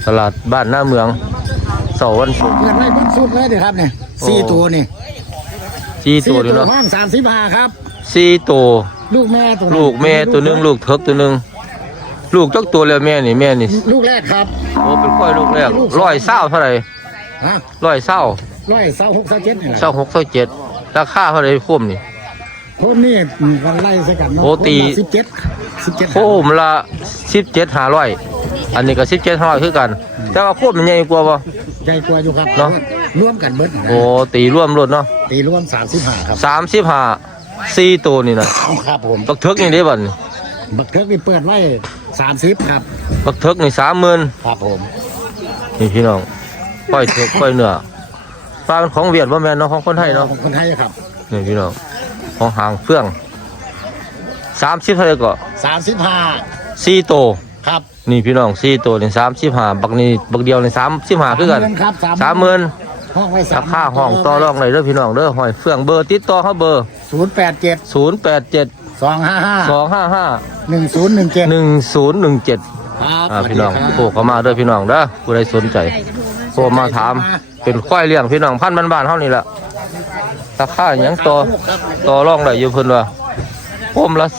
ลาดบ้านหน้าเมืองเสาร์วันศุกร์เงินไว้เพิ่งสุดเลยเดี๋ยวครับเนี่ย4 ตัวนี่ 4 ตัวนี่เนาะห้อง35ครับ 4 ตัวลูกแม่ตัวนึงลูกเถิกตัวนึงลูกจักตัวแล้วแม่นี่ลูกแรกครับโอ้เป็นค่อยลูกแรก120เท่าไหร่ฮะ 126 นี่แหละ 26 27ราคาเท่าไหร่คุ้มนี่ผมนี่วันไล่ใส่กันเนาะโอ้ตี 17 คุ้มละ17,500อันนี้ก็17,500คือกันแต่ว่าคุ้มมันใหญ่กว่าบ่ใหญ่กว่าอยู่ครับเนาะรวมกันเบิดโอ้ตีรวมรถเนาะตีรวม35ครับ 35 4 ตัวนี่นะครับผมบักเถิกนี่ได้บ่นี่บักเทิกนี่เปิดไว้30ครับบักเถิกนี่ 30,000 ครับผมนี่พี่น้องก้อยเถิกก้อยเนื้อปลาเป็นของเวียดบ่แม่นเนาะของคนไทยเนาะของคนไทยครับนี่พี่น้องของหางเฟื่อง30เท่าไหร่ก็ 35 4 ตัวครับนี่พี่น้อง4 ตัวนี่35บักนี่บักเดียวนี่35คือกัน30,000 ห้องไว้ราคาห้องต่อรองได้เด้อพี่น้องเด้อหอยเฟื่องเบอร์ติดต่อเฮาเบอร์ 087 255 1017 1017พี่น้องโทรเข้ามาเด้อพี่น้องเด้อผู้ใดสนใจโทรมาถามเป็นควายเลี้ยงพี่น้องพันบ้านๆเฮานี่ล่ะราคาหยังต่อรองได้อยู่เพิ่นว่าโคมละ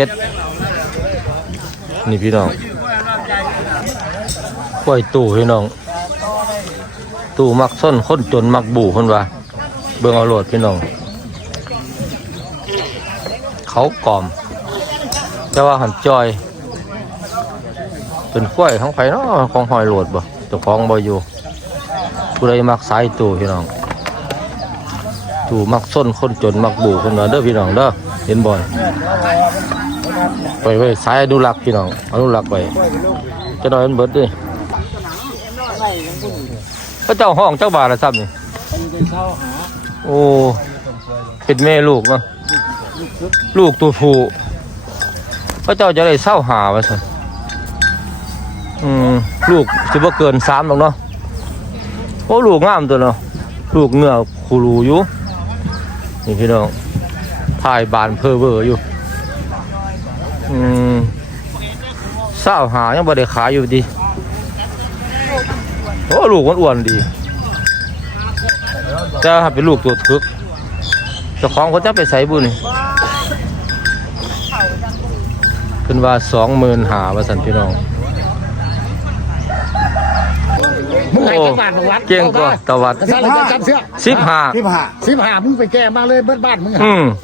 17นี่พี่น้องควายตู่พี่น้องตู่มักส้นคนจนมักบู่เพิ่นว่าเบิ่งเอาโลดพี่น้องเขากล่อมแต่ว่าหันจอยเป็นควายของไผเนาะของหอยโหลดบ่เจ้าของบ่อยู่ผู้ใดมักสายตู่พี่น้องตู่มักส้นคนจนมักบู่เพิ่นว่าเด้อพี่น้องเด้อเห็นบ่ไปไว้สายอนุรักษ์พี่น้องอนุรักษ์ไว้จะได้มันเบิดดิพระเจ้าห้องเจ้าบาทละซ้ำนี่โอ้เป็นแม่ลูกเนาะลูกตัวผู้พระเจ้าจะได้เศร้าหาไว้สิลูกจะบ่เกิน3หรอกเนาะโอ้ลูกงามตัวเนาะลูกเนื้อคูรูอยู่นี่พี่น้องถ่ายบานเพอเวอร์อยู่เศร้าหายังบ่ได้ขายอยู่ดีโอ้ลูกมันอ้วนดีจะเป็นลูกตัวทึกเจ้าของเขาจะไปใส่บุญนี่ขึ้นว่า25,000ว่าสันพี่น้องโอ้เก่งกว่าตะวัด 15มึงไปแก้มาเลยเบิดบ้านมึง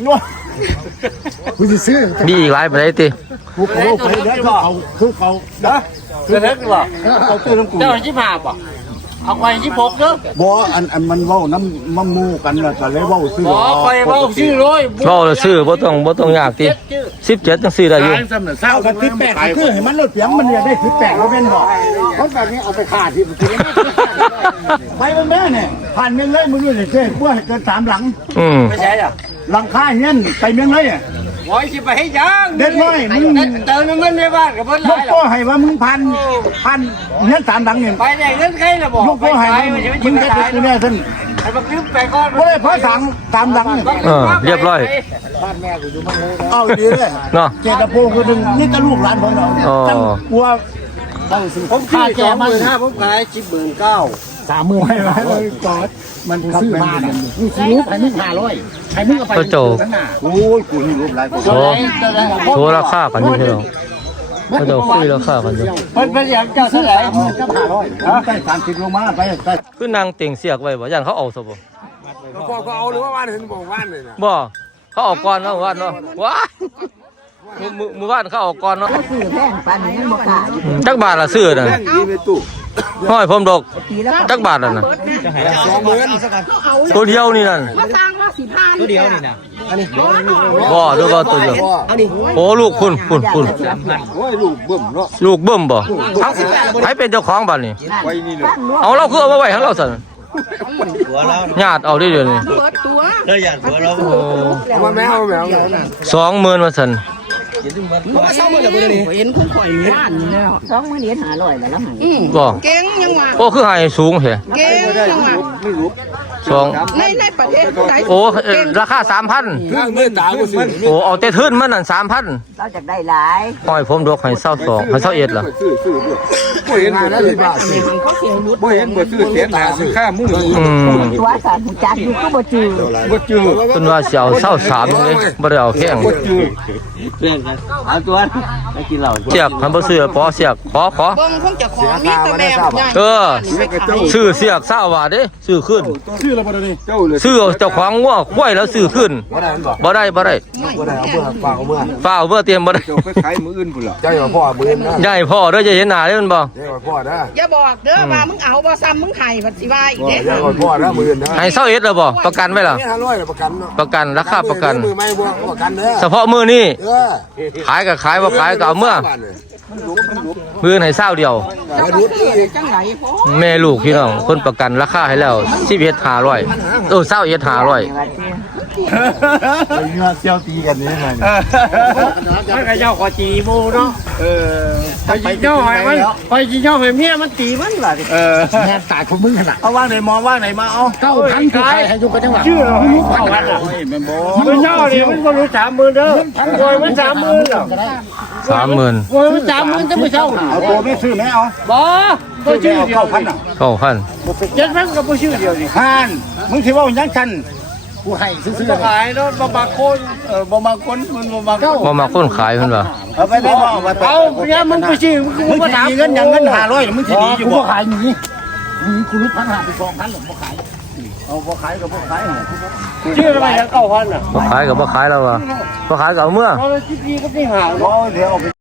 มึงจะซื้อมีอีกหลายไปได้ติกูไปเดี๋ยวเขาคือเขาเด้อเด้อบ่เขาตื้อน้ำกูเจ้า25บ่เอาไป26เด้อบ่อันมันเว้าน้ำมันมูกันแล้วก็เลยเว้าซื้อบ่ไปเว้าซื้อเลยเว้าแล้วซื้อบ่ต้องยากติ17จังซื้อได้อยู่เอากัน18คือให้มันลดเสียงมันเนี่ยได้18แล้วแม่นบ่คนแบบนี้เอาไปขาดที่ไปมันแม่เนี่ยผ่านเมืองเลยมึงอยู่เฉยๆกลัวให้เกิน3หลังไม่ใช่อ่ะหลังคาเงี้ยไปเมืองเลยอ่ะโอ้ยสิไปให้ยังเด็ดน้อยมึงเติมเงินในบ้านกับเพิ่นหลายยกโป้ให้ว่ามึงพันเงี้ย3หลังเนี่ยไปได้เงินใครล่ะบ่ยกโป้ให้มึงได้กูแน่ซั่นให้บักลืมไปก่อนบ่ได้เพราะสั่ง3หลังเรียบร้อยบ้านแม่กูอยู่มันเอาดีเลยเนาะเจตโพคือนึงนี่ตะลูกหลานผมเนาะจังกลัวผมขาย25,000ผมขาย19,000 30,000ให้มาเลยกอดมันซื้อมาเนี่ยกูซื้อรูปให้มึง500ให้มึงเอาไปโอ้ยกูนี่รูปหลายโชว์ราคากันอยู่พี่น้องเขาจะคุยราคากันอยู่เพิ่นอยากเจ้าเท่าไหร่ก็500ได้30ลงมาไปคือนางเต็งเสียกไว้บ่ย่านเขาเอาซะบ่ก็เอาหรือว่าว่านเห็นบอกว่านเลยนะบ่เขาออกก่อนเนาะว่านเนาะว้ามือว่านเขาออกก่อนเนาะซื้อแพงปานนี้บ่ขายจักบาทละซื้อน่ะห้อยพรมดกจักบาทน่ะ20,000ตัวเดียวนี่นั่นตัวเดียวนี่นะบ่ดูบ่ตัวเดียวโอ้ลูกคุณโอ้ยลูกเบิ่มเนาะลูกเบิ่มบ่ให้เป็นเจ้าของบัดนี้เอาเราคือเอามาไว้ให้เราซั่นญาติเอาได้เดี๋ยวนี้แล้วญาติผัวเราเอามาแมว 20,000ว่าซั่นเห็นคนข่อยมีบ้านนี่แล้ว20,000เหรียญ500แล้วให้บ่เก่งยังว่าโอ้คือให้สูงแท้เก่งยังว่าตสองในประเทศไหนโอ้ราคา 3,000 ข้างมือตากูสิโอ้เอาแต่ทื่นมันนั่น 3,000 เราจะได้หลายห้อยผมดอกให้22ให้21ล่ะบ่เห็นบ่ซื้อบ่เห็นบ่ซื้อเสียหน้าซื้อค่ามือตัวสารหูจักอยู่ก็บ่จือบ่จื้อเพิ่นว่าสิเอา23เลยบ่ได้เอาแพงบ่จื้อเพื่อนกันเอาตัวไปกินเหล้าเสียกคันบ่ซื้อปอเสียกขอเบิ่งคงจะของมีแต่แบบใหญ่เออซื้อเสียก20บาทเด้ซื้อขึ้นชื่ออะไรบ่ได้นี่เจ้าเลยซื้อเจ้าของงัวควายแล้วซื้อขึ้นบ่ได้บ่ได้ฝากเอาเมื่อฟ้าเอาเบ่เตรียมบ่ได้เจ้าไปขายมืออื่นพุ่นล่ะเจ้าอย่าพ่อมือนะใหญ่พ่อเด้อจะเห็นหน้าเด้อมันบ่เจ้าพ่อนะอย่าบอกเด้อว่ามึงเอาบ่ซ้ำมึงให้บัดสิว่าอีกเด้เจ้าพ่อนะมือนะให้21แล้วบ่ประกันไว้ล่ะนี่500ประกันเนาะประกันราคาประกันมือไม่บ่ประกันเด้อเฉพาะมื้อนี้เออขายก็ขายบ่ขายก็เอาเมื่อมื้อให้เช้าเดียวจังไหนพ่อแม่ลูกพี่น้องเพิ่นประกันราคาให้แล้ว11,50021,500 เงาเซียวตีกันนี่ไงมันก็เจ้าขอจีมูเนาะไปจีเจ้าให้มันไปจีเจ้าให้เมียมันตีมันล่ะแม่ตายของมึงขนาดเอาว่างไหนมองว่างไหนมาเอา9,000คือใครให้อยู่กันจังหวะชื่อเรารู้เท่ากันอ่ะมันเจ้านี่มันบ่รู้30,000เด้อโวยมัน30,000หรอก 30,000 โวยมัน30,000จะไม่เช่าเอาตัวไม่ซื้อไม่เอาบ่บ่ชื่อเดียว 9,000อ่ะ 9,000 7,000ก็บ่ชื่อเดียวนี่ห่านมึงสิว่ายังฉันกูให้ซื้อขายเนาะบ่บางคนบ่บางคนมันบ่บางคนบ่มาคนขายเพิ่นว่าเอาไปได้บ่เอาไปเอาเนี่ยมึงไปชื่อมึงมึงบ่สิถามมีเงินอย่างเงิน500มึงสิดีอยู่บ่ขายหนีกูรู้1,500ไป2,000หรอกบ่ขายเอาบ่ขายก็บ่ขายชื่ออะไรยัง9,000น่ะบ่ขายก็บ่ขายแล้วว่ะบ่ขายก็เอาเมื่อเอาที่พี่ก็ได้หาบ่เดี๋ยวเอาไป